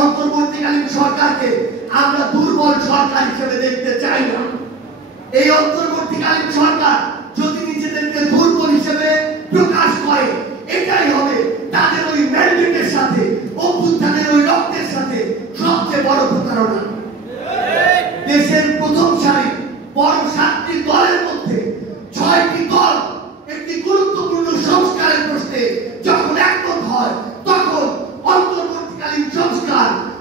অন্তর্বর্তীকালীন সরকারকে আমরা দুর্বল সরকার হিসেবে দেখতে চাই না। এই অন্তর্বর্তীকালীন সরকার যদি নিজেদেরকে দুর্বল হিসেবে প্রকাশ করে, এটাই হবে তাদের ওই ম্যান্ডেটের সাথে, অভ্যুত্থানের ওই রক্তের সাথে সবচেয়ে বড় প্রতারণা। দেশের প্রথম সারি বড় 7টি দলের মধ্যে 6টি দল একটি গুরুত্বপূর্ণ সংস্কারের প্রশ্নে যখন একমত হয়, তখন অন্তর্বর্তীকালীন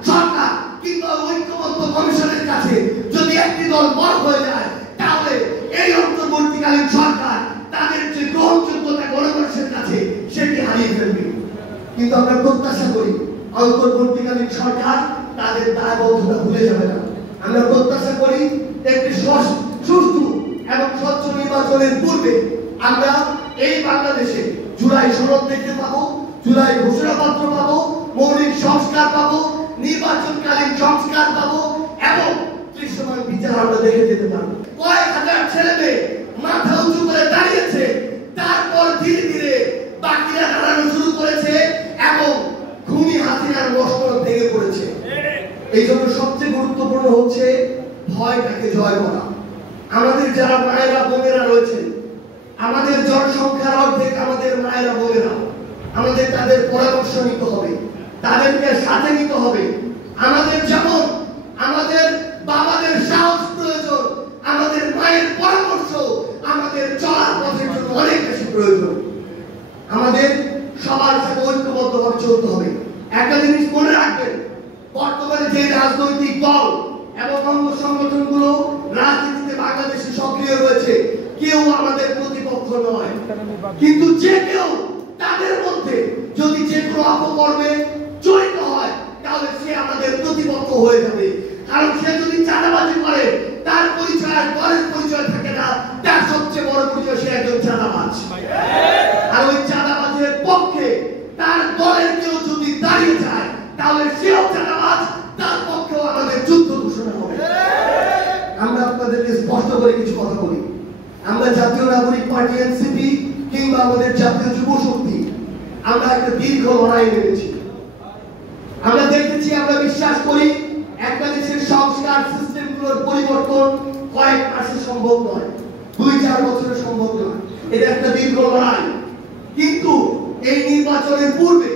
সরকার কিংবা ঐক্যবদ্ধ কমিশনের কাছে যদি একটি দল বড় হয়ে যায়, তাহলে এই অন্তর্বর্তীকালীন সরকার তাদের যে গ্রহণযোগ্যতা গণমানুষের কাছে সেটি হারিয়ে ফেলবে। কিন্তু আমরা প্রত্যাশা করি অন্তর্বর্তীকালীন সরকার তাদের দায়বদ্ধতা ভুলে যাবে না। আমরা প্রত্যাশা করি একটি সুষ্ঠু এবং স্বচ্ছ নির্বাচনের পূর্বে আমরা এই বাংলাদেশে জুলাই সনদ দেখতে পাবো, জুলাই ঘোষণাপত্র পাবো, মৌলিক সংস্কার পাবো, নির্বাচনকালীন সংস্কার পাবো এবং দৃশ্যমান বিচার আমরা দেখে যেতে পারবো। কয়েক হাজার ছেলে মেয়ে মাথা উঁচু করে দাঁড়িয়েছে, তারপর ধীরে ধীরে বাকিরা দাঁড়ানো শুরু করেছে এবং খুনি হাসিনার মস্তক ভেঙে পড়েছে। এই জন্য সবচেয়ে গুরুত্বপূর্ণ হচ্ছে ভয়টাকে জয় করা। আমাদের যারা মায়েরা বোনেরা রয়েছেন, আমাদের জনসংখ্যার অর্ধেক আমাদের মায়েরা বোনেরা, আমাদের তাদের পরামর্শ নিতে হবে, তাদেরকে সাথে নিতে হবে। আমাদের যেমন আমাদের বাবাদের সাহস প্রয়োজন, আমাদের মায়ের পরামর্শ আমাদের চলার পথের জন্য অনেক বেশি প্রয়োজন। আমাদের সবার সাথে ঐক্যবদ্ধভাবে চলতে হবে। একটা জিনিস মনে রাখবেন, বর্তমানে যে রাজনৈতিক দল এবং অঙ্গ সংগঠনগুলো রাজনীতিতে বাংলাদেশে সক্রিয় রয়েছে, কেউ আমাদের প্রতিপক্ষ নয়। কিন্তু যে কেউ তাদের মধ্যে যদি যে কোনো অপকর্মে জড়িত হয়, তাহলে সে আমাদের প্রতিপক্ষ হয়ে যাবে। কারণ সে যদি চাঁদাবাজি করে, তার পরিচয় আর দলের পরিচয় থাকে না, তার সবচেয়ে বড় পরিচয় সে একজন চাঁদাবাজ। আর ওই চাঁদাবাজের পক্ষে তার দলের কেউ যদি দাঁড়িয়ে যায়, তাহলে সেও চাঁদাবাজ, তার পক্ষেও আমাদের যুদ্ধ ঘোষণা হবে। আমরা আপনাদেরকে স্পষ্ট করে কিছু কথা বলি। আমরা জাতীয় নাগরিক পার্টি এনসিপি কিংবা আমাদের জাতীয় যুব শক্তি, আমরা একটা দীর্ঘ লড়াই নেমেছি। আমরা দেখেছি, আমরা বিশ্বাস করি একটা দেশের সংস্কার সিস্টেমগুলোর পরিবর্তন কয়েক মাসে সম্ভব নয়, 2-4 বছরে সম্ভব নয়। এটা একটা দীর্ঘ লড়াই। কিন্তু এই নির্বাচনের পূর্বে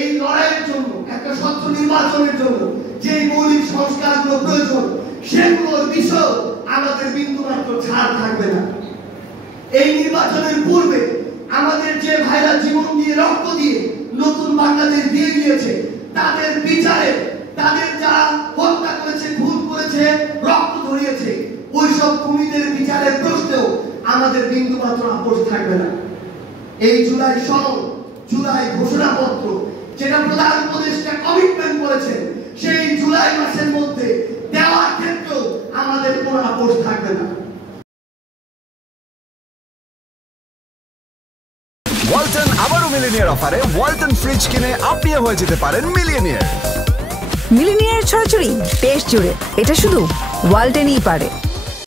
এই লড়াইয়ের জন্য, একটা স্বচ্ছ নির্বাচনের জন্য যে মৌলিক সংস্কারগুলো প্রয়োজন, সেগুলোর বিষয় আমাদের বিন্দুমাত্র ছাড় থাকবে না। এই নির্বাচনের পূর্বে আমাদের যে ভাইরা জীবন দিয়ে, রক্ত দিয়ে নতুন বাংলাদেশ দিয়ে দিয়েছে, তাদের বিচারে, তাদের যারা হত্যা করেছে, খুন করেছে, রক্ত ঝরিয়েছে, ওই সব খুনিদের বিচারের প্রশ্নেও আমাদের বিন্দুমাত্র আপোষ থাকবে না। এই জুলাই সনদ, জুলাই ঘোষণাপত্র, যেটা প্রধান উপদেষ্টা কমিটমেন্ট করেছেন, সেই জুলাই মাসের মধ্যে দেওয়ার ক্ষেত্রেও আমাদের কোনো আপোষ থাকবে না। ওয়ালটন আবারও মিলিনিয়ার অফারে ওয়ালটন ফ্রিজ কিনে আপনিও হয়ে যেতে পারেন মিলিয়নিয়ার। মিলিনিয়ার ছড়াছড়ি দেশ জুড়ে, এটা শুধু ওয়ালটনই পারে।